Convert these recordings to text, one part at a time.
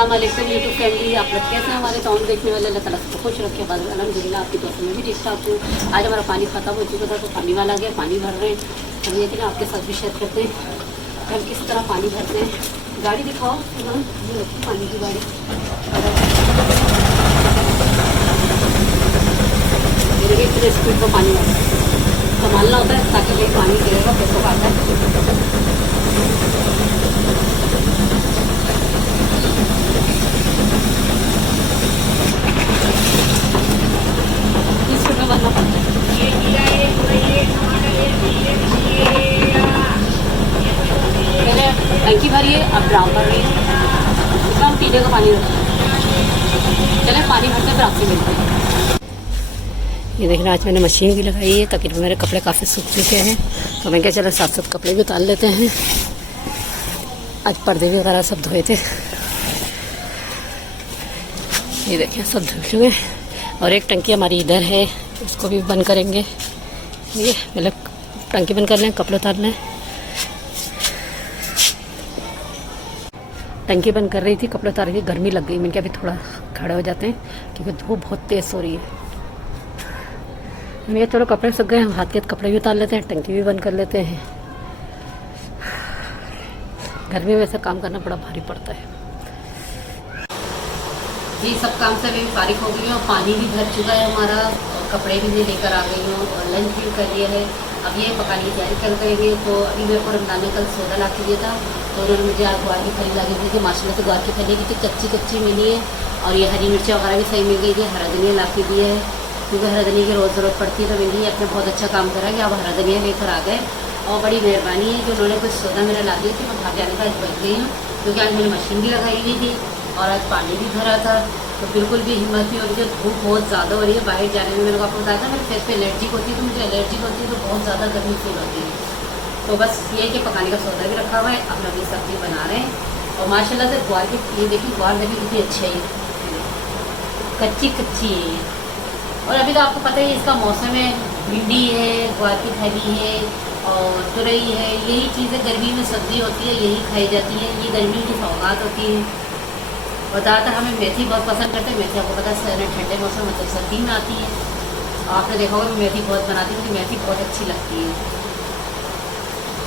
अस्सलाम वालेकुम YouTube family, आप लोग कैसे हैं? हमारे साउंड देखने वाले अल्लाह ताला सबको खुश रखे। बाद अल्हम्दुलिल्लाह आपकी दोस्तों में भी ठीक ठाक हूँ। आज हमारा पानी ख़त्म हो चुका था तो पानी वाला आ गया, पानी भर रहे हैं। हम ये कि आपके साथ भी शेयर करते हैं हम किस तरह पानी भरते हैं। गाड़ी दिखाओ, ये रखी पानी की गाड़ी। ये इतने स्पीड पर पानी संभालना होता है ताकि ये पानी गिरेगा पैसों का आता है। पहले टंकी भरिए, अब ड्राम भर रही है, इसमें हम पीने का पानी रखते हैं। चले पानी भरते फिर आपसे मिलते हैं। ये देखना, आज मैंने मशीन भी लगाई है ताकि मेरे कपड़े काफ़ी सूख चुके हैं, तो मैं क्या चलो साथ साथ कपड़े भी उतार लेते हैं। आज पर्दे भी वगैरह सब धोए थे, ये देखिए सब धुल चुके हैं। और एक टंकी हमारी इधर है, उसको भी बंद करेंगे। ये पहले टंकी बंद कर लें, कपड़े उतार लें। टंकी बंद कर रही थी, कपड़े उतार के गर्मी लग गई। मैंने कहा अभी थोड़ा खड़े हो जाते हैं क्योंकि धूप बहुत तेज़ हो रही है। मैं चलो कपड़े सूख गए, हम हाथ के कपड़े भी उतार लेते हैं, टंकी भी बंद कर लेते हैं। गर्मी में ऐसा काम करना बड़ा भारी पड़ता है। जी सब काम से मैं फारिग हो गई हूँ, पानी भी भर चुका है हमारा, और कपड़े भी मैं लेकर आ गई हूँ और लंच भी कर लिया है। अब ये पकाने की तैयारी कर करेंगे। तो अभी मेरे को रमजान ने कल सौदा ला के दिया था, तो उन्होंने मुझे आज ग्वार की फली ला के दी थी। माशाल्लाह से ग्वार की फली की कच्ची कच्ची मिली है, और ये हरी मिर्ची वगैरह भी सही मिल गई थी। हरा धनिया ला के दिया है क्योंकि हरा धनिया की रोज़ ज़रूरत पड़ती है, तो मेरी अपने बहुत अच्छा काम करा कि आप हरा धनिया लेकर आ गए। और बड़ी मेहरबानी है कि उन्होंने कुछ सौदा मेरा ला दिया कि मैं बाहर जाने का आज बच गई हूँ, क्योंकि आज मैंने मशीन भी लगाई हुई थी और आज पानी भी भरा था। तो बिल्कुल भी हिम्मत नहीं हो रही है, धूप बहुत ज़्यादा हो रही है बाहर जाने में। मैंने आपको बताया था मेरे फेस पे एलर्जी होती है, तो मुझे एलर्जी होती है तो बहुत ज़्यादा गर्मी फील होती है। तो बस ये कि पकाने का सौदा भी रखा हुआ है, अब अभी सब्ज़ी बना रहे हैं। और माशाल्लाह से ग्वार की ये देखिए, ग्वार देखिए कितनी अच्छी है, कच्ची कच्ची है। और अभी तो आपको पता ही इसका मौसम है, भिंडी है, ग्वार की फली है और तुरई है। यही चीज़ें गर्मी में सब्ज़ी होती है, यही खाई जाती है, ये गर्मी की सौगात होती है। और ज़्यादातर हमें मेथी बहुत पसंद करते हैं। मेथी आपको पता है ठंडे मौसम मतलब सर्दी में आती है। आपने देखा होगा मेथी बहुत बनाती हूँ, मुझे मेथी बहुत अच्छी लगती है।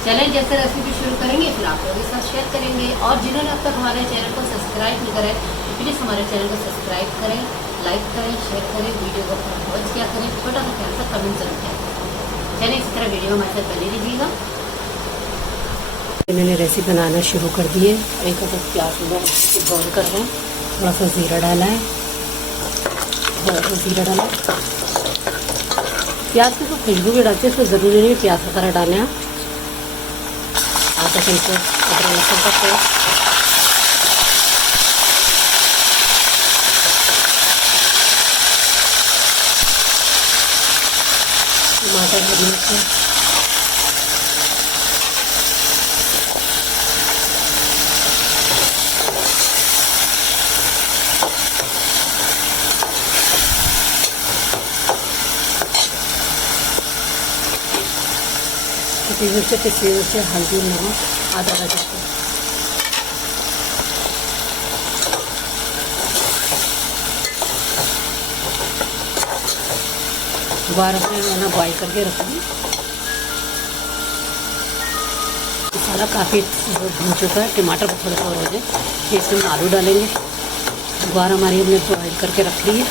चलें जैसे रेसिपी शुरू करेंगे फिर आप लोगों के साथ शेयर करेंगे। और जिन्होंने अब तक हमारे चैनल को सब्सक्राइब नहीं करा है तो प्लीज़ हमारे चैनल को सब्सक्राइब करें, लाइक करें, शेयर करें, वीडियो को वॉच क्या करें, छोटा सा प्यार सा कमेंट जरूर करें। चलें इस तरह वीडियो हमारे साथ बने रहिएगा। मैंने रेसिपी बनाना शुरू कर दी है। एक अदर प्याज बॉईल कर रहे हैं, थोड़ा सा ज़ीरा डाला है, थोड़ा सा ज़ीरा डाला। प्याज की तो खुशबू भी डालते हैं, इसमें ज़रूरी नहीं प्याज वगैरह डालें। आप आधा चमचा अदरक लहसुन का पेस्ट, टमाटर, हरी मिर्च, पिसी मिर्च, हल्दी, नमक, आधा बजे ग्वार मैंने बॉईल करके रखूँगी। मसाला काफ़ी भून चुका है, टमाटर को थोड़ा सा और हो जाए फिर इसमें आलू डालेंगे। ग्वार हमारी हमने बॉईल करके रख ली है।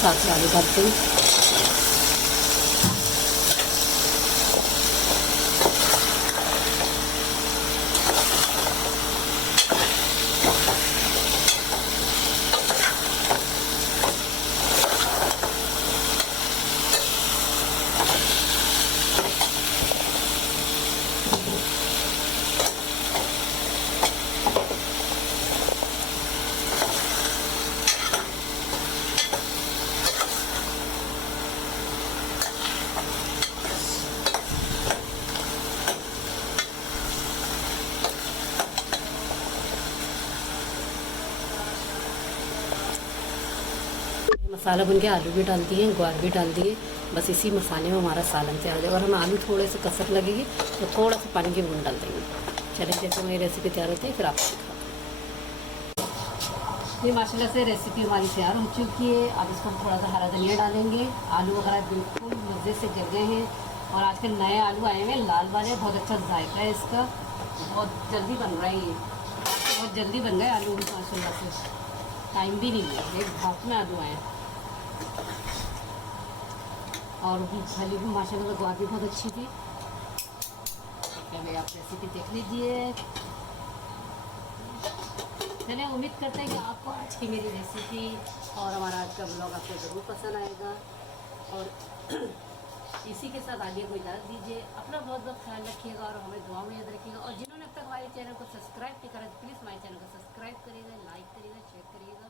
साथ में आलू डालते हैं। मसाला बन गया, आलू भी डाल दिए, ग्वार भी डाल दिए। बस इसी मसाले में हमारा सालन तैयार हो जाएगा। और हमें आलू थोड़े से कसर लगेगी तो थोड़ा सा पानी की बूंद डाल देंगे। चलिए जैसे मेरी रेसिपी तैयार होती है फिर आपको दिखाते हैं। ये माशाल्लाह से रेसिपी हमारी तैयार हो चुकी है। अब इसको हम थोड़ा सा हरा धनिया डालेंगे। आलू वगैरह बिल्कुल मज़े से गिर गए हैं और आजकल नए आलू आए हुए हैं लाल वाले, बहुत अच्छा जायका है इसका, बहुत जल्दी बन रहा है ये, बहुत जल्दी बन गए आलू माशाल्लाह से, टाइम भी नहीं है, एक भाप में आलू आए हैं। और फली भी माशाल्लाह ग्वार भी बहुत अच्छी थी। पहले आप रेसिपी देख लीजिए। चलिए उम्मीद करते हैं कि आपको आज की मेरी रेसिपी और हमारा आज का ब्लॉग आपको ज़रूर पसंद आएगा। और इसी के साथ आगे को इजाज़त दीजिए। अपना बहुत बहुत ख्याल रखिएगा और हमें दुआ में याद रखिएगा। और जिन्होंने अब तक हमारे चैनल को सब्सक्राइब नहीं करा, प्लीज़ हमारे चैनल को सब्सक्राइब करिएगा, लाइक करिएगा, शेयर करिएगा।